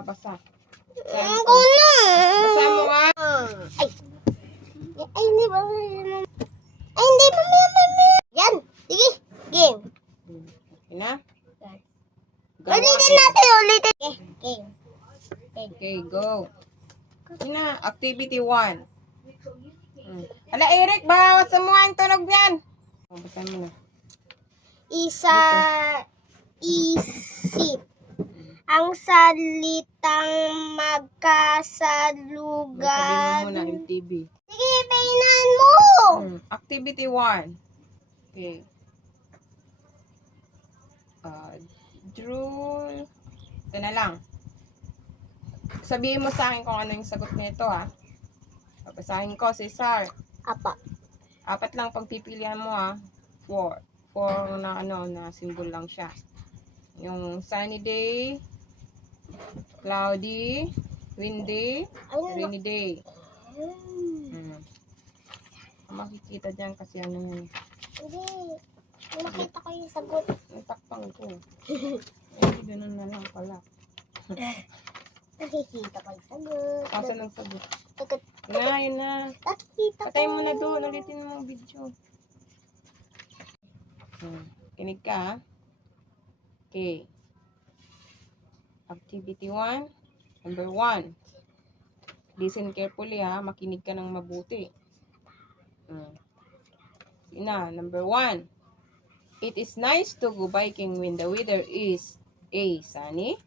magbabasa. Basa mo nga. Ay, hindi ba? Ay, hindi ba? Yan. Sige. Game. Okay na? Ulitin natin. Ulitin. Game. Okay, go. Yun na, activity 1. Ala, Eric, bawas sa mga yung tunog yan. Basa mo na. Isip. Ang salitang magkasalugan. Sabihin mo muna yung TV. Sige, painan mo. Activity 1. Okay. Drew. Ito na lang. Sabihin mo sa akin kung ano yung sagot nito, ha. Papasahin ko, Cesar. Apa. 4 lang pagpipilian mo, ha. 4 na na symbol lang siya. Yung sunny day, cloudy, windy, rainy day. Makikita dyan kasi ano yun. Hindi. Makita ko yung sagot. Natakpang ko. Ganun na lang pala. Nakikita ko yung sagot. Kasan ang sagot? Sagot. Yun na. Nakikita ko. Patay mo na doon. Ulitin mo ang video. Kinig ka, ha? Okay. Activity 1. Number 1. Listen carefully, ha? Makinig ka ng mabuti. Number 1. It is nice to go biking when the weather is A. Sunny,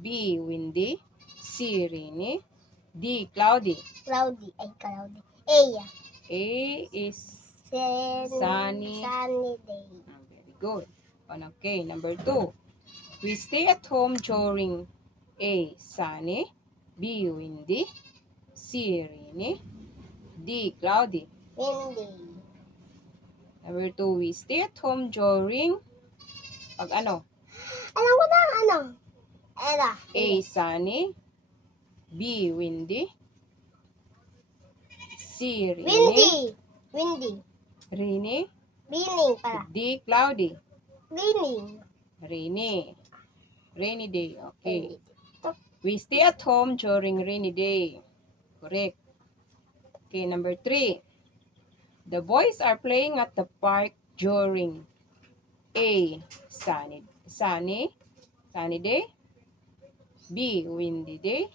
B. Windy, C. Rainy, D. Cloudy. Cloudy. Ay, cloudy. A. A is sunny. Sunny day. Very good. Okay, number 2. We stay at home during A. Sunny, B. Windy, C. Rainy, D. Cloudy. Windy. Number 2, we stay at home during pag ano? Alam ko na, ano? A. Sunny, B. Windy, C. Rainy. Windy. Rainy. Raining pala. D. Cloudy. Raining. Rainy. Rainy day. Okay. We stay at home during rainy day. Correct. Okay, number 3. The boys are playing at the park during A. Sunny day, B. Windy day,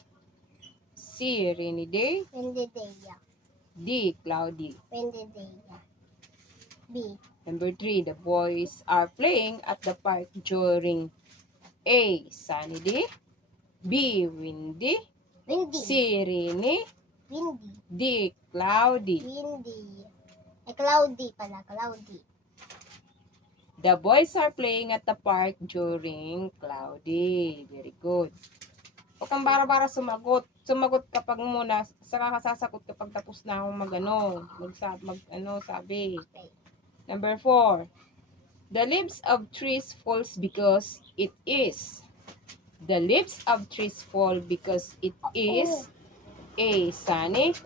C. Rainy day, Windy day. D. Cloudy. Windy day. B. Number 3. The boys are playing at the park during A. Sunny day, B. Windy, C. Rainy, Windy. D. Cloudy. Windy. Ay, cloudy pala. Cloudy. The boys are playing at the park during cloudy. Very good. Huwag kang bara-bara sumagot. Sumagot kapag muna, saka ka sasagot kapag tapos na akong sabi. Number 4. The leaves of trees falls because it is. The leaves of trees fall because it is A. Sunny,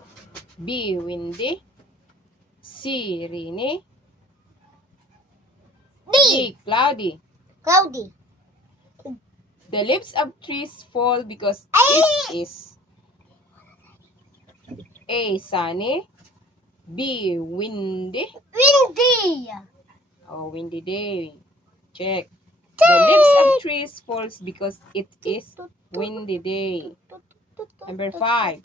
B. Windy, C. Rainy, D. Cloudy. Cloudy. The leaves of trees fall because it is A. Sunny, B. Windy. Windy. Oh, windy day. Check. The leaves of trees falls because it is windy day. Number 5.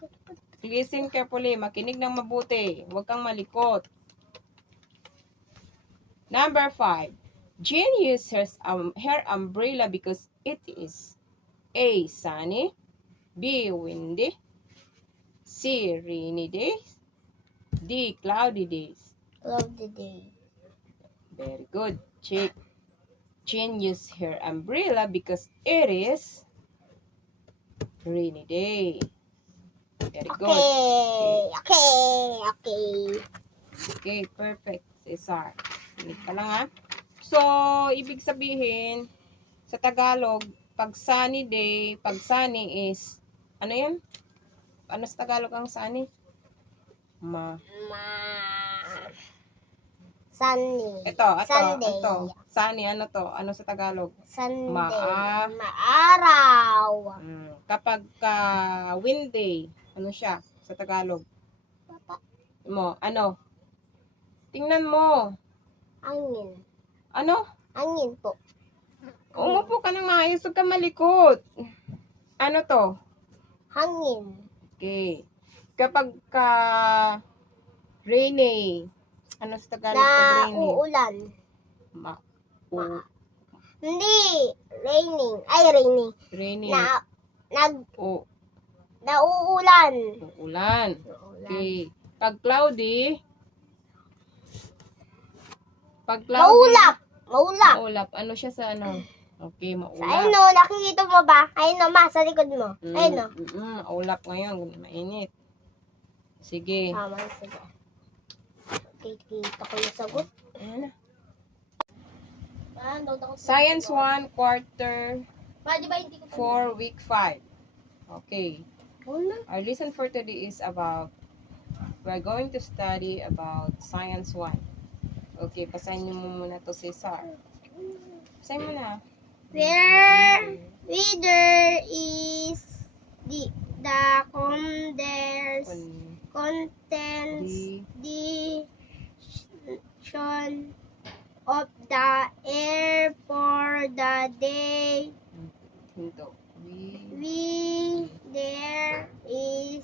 Listen carefully. Makinig ng mabuti. Huwag kang malikot. Number 5. Jean uses her umbrella because it is A. Sunny, B. Windy, C. Rainy days, D. Cloudy days. Cloudy day. Very good. Check. Jean uses her umbrella because it is rainy day. Very good. Okay, perfect. Cesar. Kinig ka lang, ha? So, ibig sabihin, sa Tagalog, pag sunny day, pag sunny is, ano yan? Ano sa Tagalog ang sunny? Sunny. Ito. Sunday. Sunny, ano to? Ano sa Tagalog? Sunday. Maaraw. Maaraw. Kapag windy, ano siya sa Tagalog? Papa. Ano? Tingnan mo. Angin. Ano? Angin po. Umupo ka ng maayos, huwag ka malikot. Ano to? Hangin. Okay. Kapag rainy, ano sa Tagalog pag rainy? Uulan. Ma- Hindi. Raining. Ay, raining. Rainy. Nauulan. Uulan. Okay. Pag cloudy, Maulap. Maulap. maulap. Ano siya sa ano? Okay, maulap. Ayun o, nakikita mo ba? Ayun o, ma, sa likod mo. Ayun o. Maulap ngayon, mainit. Sige. Tama, sige. Okay, kita ko yung sagot. Ayan na. Doon ako. Science 1, quarter Ma, di ba hindi ko 4, week 5. Okay. Una. Our lesson for today is we're going to study about Science 1. Okay, basahin niyo muna to si Sar. Basahin mo na. Where there is the contents of the air for the day. Hinto. There is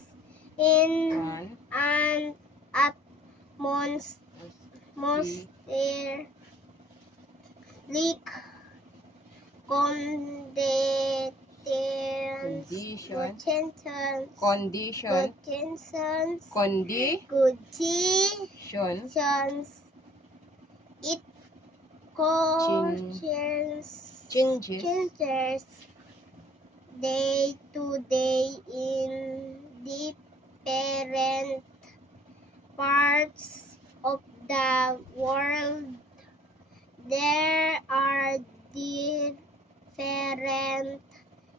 in an atmosphere leak conditions. It changes day to day in different parts of the world. There are different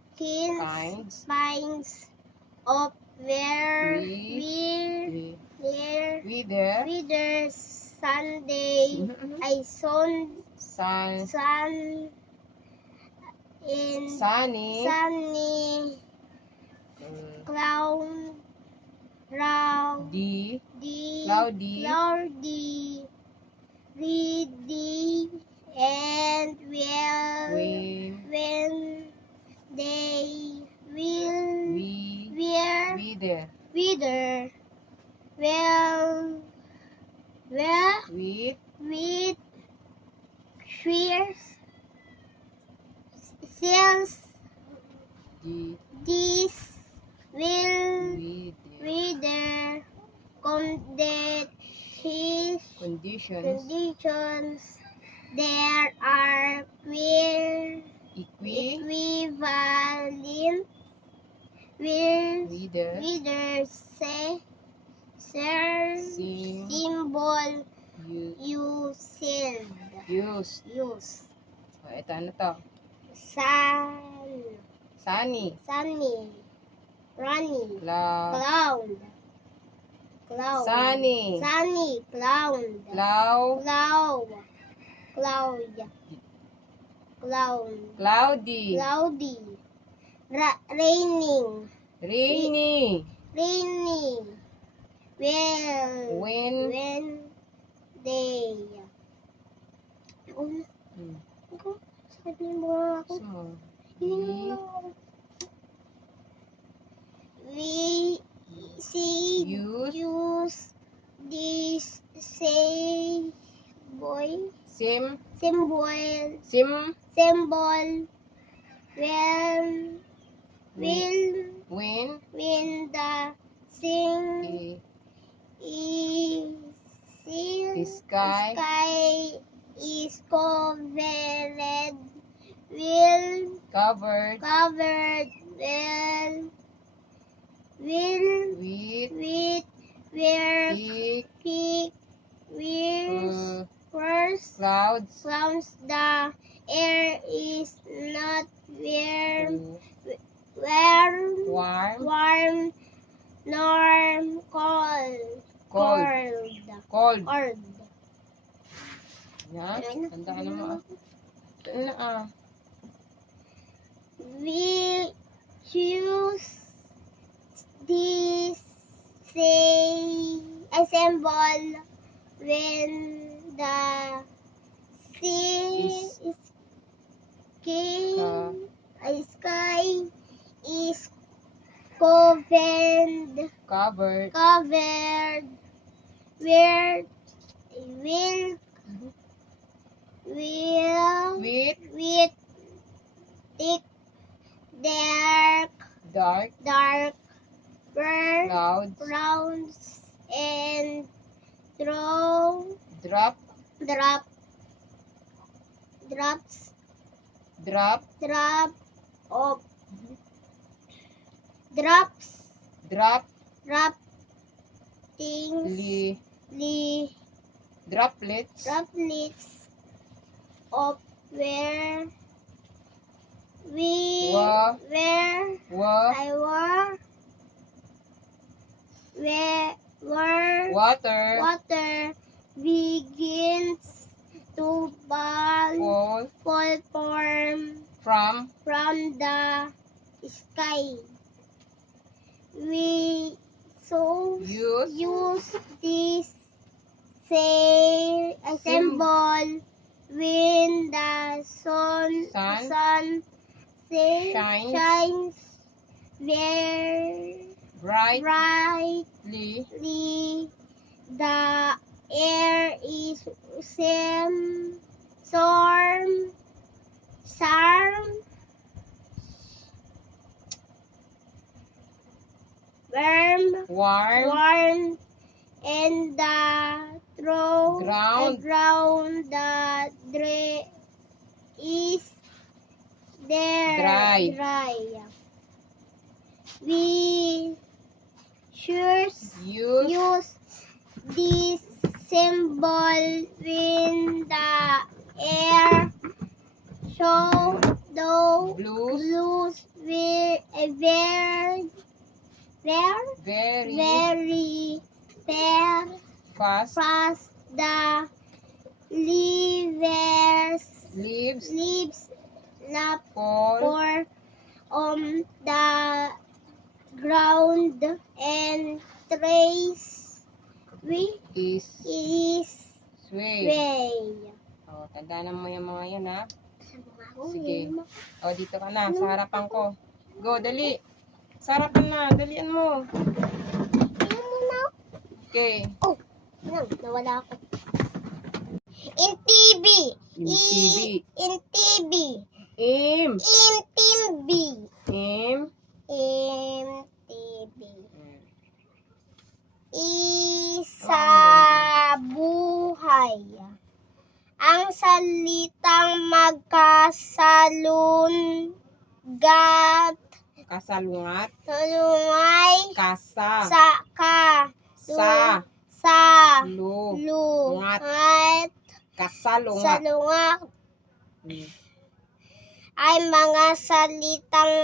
kinds of weather. Sunday, sunny, cloudy, ready, and when they weather with sales. This will weather conditions. There are equivalent weather symbol used. Ito, ano to? Sunny. Sunny. Cloud. Sunny. Cloud. Cloudy. Raining. When they. Sabi mo ako. We use this symbol when the sky is covered with thick clouds. The air is not warm nor cold. Yan. Tandaan mo We choose this say assemble when the sea is sky is covered where will with thick dark clouds and drop things droplets of where water begins to fall from the sky. We use this say assemble when the sun shines very brightly. The air is warm and the ground is dry. We use this symbol when the air blows very fast. The leaves fall on the ground and trees is sway. Oh, tandaan mo yung mga yun, ha? Sige. O, dito ka na. Sa harapan ko. Go, dali. Sa harapan na. Dalian mo. Okay. Oh, nawala ako. In TV. In TV. In TV. Isa buhay. Ang salitang Kasalungat. Lungat. Kasalungat. Ay mga salitang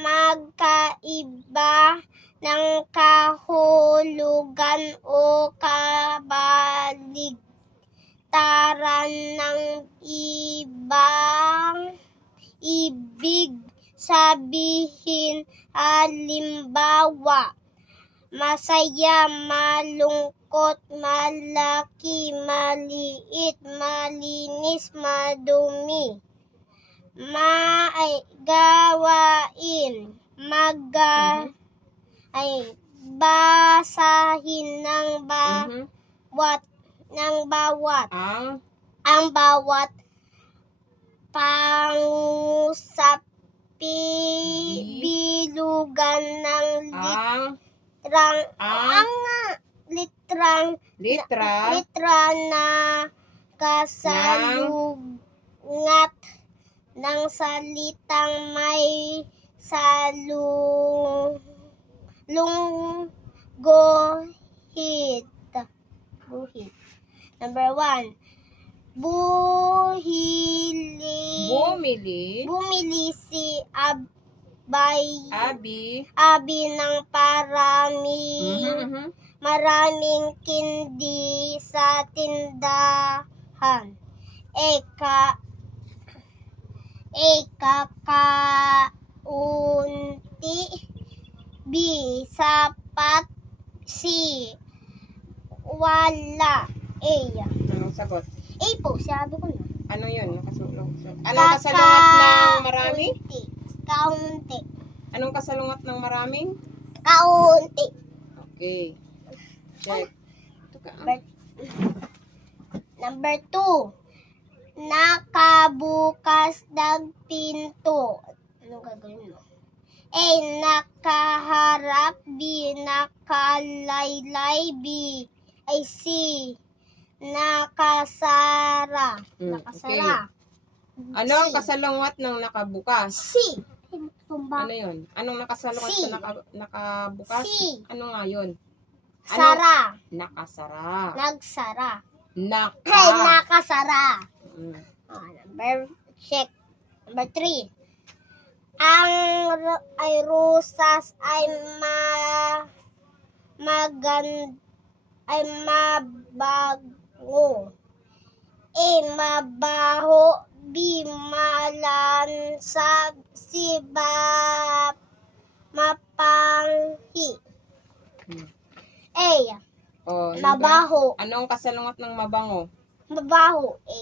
magkaiba ng kahulugan o kabaligtaran ng ibig sabihin. Halimbawa, masaya, malungkot, malaki, maliit, malinis, madumi. Gawain, basahin ng bawat ang bawat pangusap, bilugan ng litra na kasalungat ng salitang may guhit. Number 1. Bumili si Abi ng maraming kindi sa tindahan. Kakaunti B. Sapat. C. Wala. A. Anong sagot? A po, sabi ko na. Ano yun? Anong kasalungat ng marami? Kaunti. Anong kasalungat ng maraming? Kaunti. Okay. Check. Ito ka. Number 2. Nakabukas ng pinto. Anong gagawin mo? A. Nakaharap. B. Nakalaylay. B. Ay C. Nakasara. Nakasara. Ano ang kasalungat ng nakabukas? C. Tumba. Ano yun? Anong nakasalungat C. sa nakabukas? C. Ano nga yun? Sara. Nakasara. Nagsara. Naka. Ay, nakasara. Mm. Check. Number 3. Ang ay rosas ay mabago. A. Mabaho. B. Malansag. C. Mapanghi. A. Oh, Mabaho. Anong kasalungat ng mabango? Mabaho. A.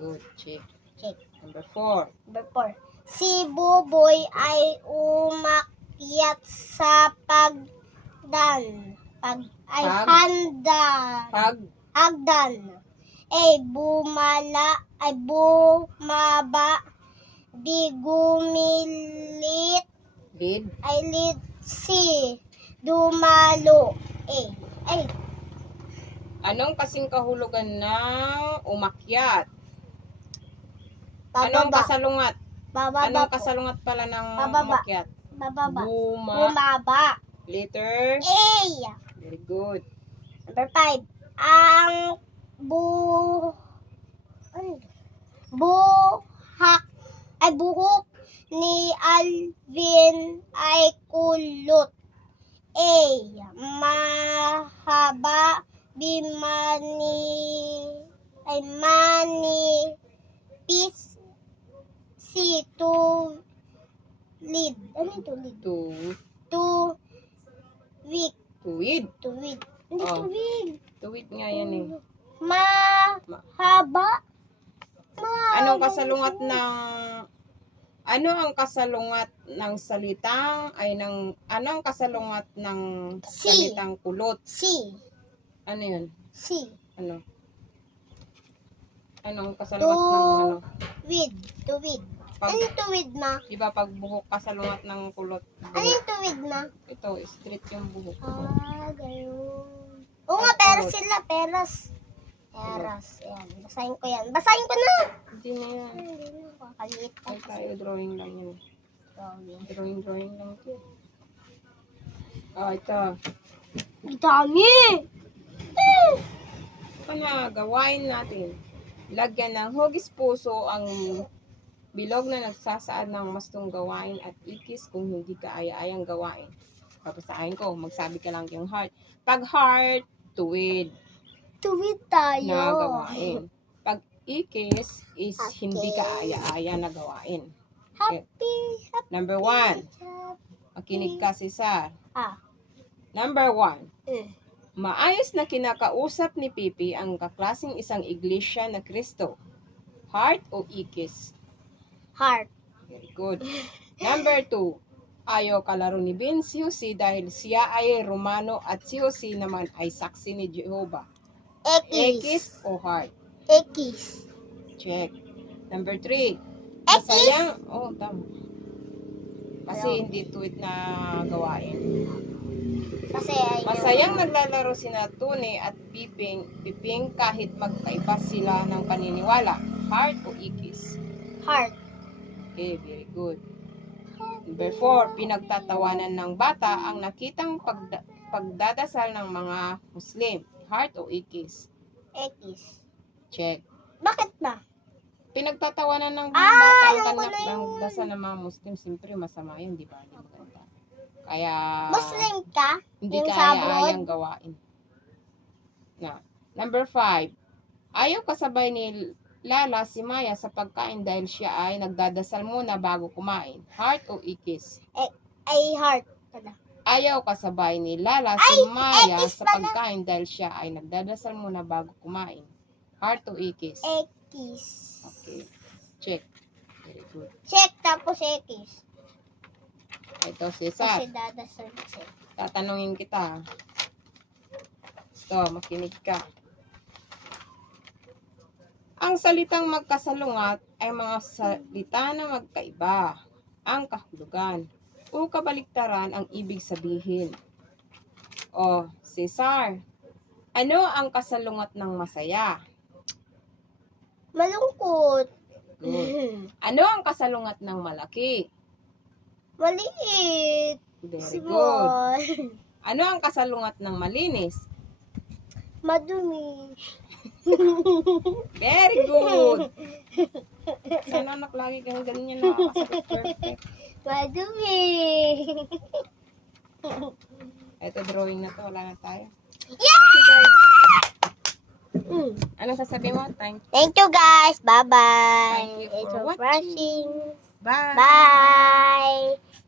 Good. Check. Check. Number 4. Number 4. Si Buboy ay umakyat sa hagdan. Hagdan. A. Bumaba. B. Gumilit. Lead. Lid. C. Dumalo. A. Anong kasing kahulugan ng umakyat? Anong Bababa. kasalungat? Bababa. Anong kasalungat pala ng Bababa. umakyat? Bababa. Bumaba. Bumaba. Letter. A. Very good. Number 5. Ang buhok ni Alvin ay kulot. A. Mahaba. B. Manipis. C. Tulid. Ano yung tulid? Tuwid. Tuwid. Tuwid. Hindi Oh. tuwid. Tuwid nga yan eh. Mahaba. Anong kasalungat ng ang kasalungat ng salitang anong kasalungat ng C. salitang kulot? C. Ano 'yun? C. Ano? Anong kasalungat ng Tuwid. Pag, Ano yung tuwid, ma? di ba pag buhok kasalungat ng kulot? Ano yung tuwid, ma? Ito, straight yung buhok. Gano'n. Oo nga, peras sila, peras. Peras, yan. Basahin ko yan. Basahin ko na! Hindi na yan. Hindi na, kakaliit Ay, tayo, drawing lang yan. Drawing lang ito. Ito. Ang dami! Ito na, gawain natin. Lagyan ng hugis puso ang bilog na nagsasaad ng mastong gawain at ikis kung hindi ka aya-ayang gawain. Papasahin ko, magsabi ka lang yung heart. Pag heart, tuwid Tuwid tayo. na gawain. Pag ikis is hindi ka aya-aya na gawain. Happy. Number 1, makinig ka si Sar. Number 1, maayos na kinakausap ni Pipi ang kaklaseng isang iglesia na Kristo. Heart o ikis? Heart. Very good. Number 2, ayaw kalaro ni Ben si Jose dahil siya ay Romano at si Jose naman ay saksi ni Jehovah. Ekis o heart? Ekis. Check. Number 3, masayang, tama. Kasi hindi tuwid na gawain. Masayang naglalaro sina Tune at Piping kahit magkaiba sila ng paniniwala. Heart o ikis? Heart. Okay, very good. Number 4, pinagtatawanan ng bata ang nakitang pagdadasal ng mga Muslim. Heart o ikis? Ekis. Check. Bakit ba? Pinagtatawanan ng bata ang ayoko na yun. dasal ng mga Muslim. Siyempre masama yun, di ba? Hindi maganda. Kaya Muslim ka? hindi Yung ka sa abroad? ayang gawain. Number 5, ayaw kasabay ni Lala si Maya sa pagkain dahil siya ay nagdadasal muna bago kumain. Heart o ikis? Ay, heart. Ayaw kasabay ni Lala si Maya X sa pala. pagkain dahil siya ay nagdadasal muna bago kumain. Heart to X. X. Okay. Check. Very good. Check, tapos X. Ito, Cesar. Kasi dadasal check. Tatanungin kita. Ito, makinig ka. Ang salitang magkasalungat ay mga salita na magkaiba. Ang kahulugan o kabaliktaran ang ibig sabihin. O, Cesar, ano ang kasalungat ng masaya? Malungkot. Good. Ano ang kasalungat ng malaki? Maliit. Very good. Small. Ano ang kasalungat ng malinis? Madumi. Very good. Sana anak lagi kang ganyan nakakasagot perfect. Madumi. Ito drawing na to, wala na tayo. Yeah! Okay guys, Mm. anong sasabihin mo? Thank you guys. Bye-bye. Thank you for Thanks for watching. watching. Bye. Bye.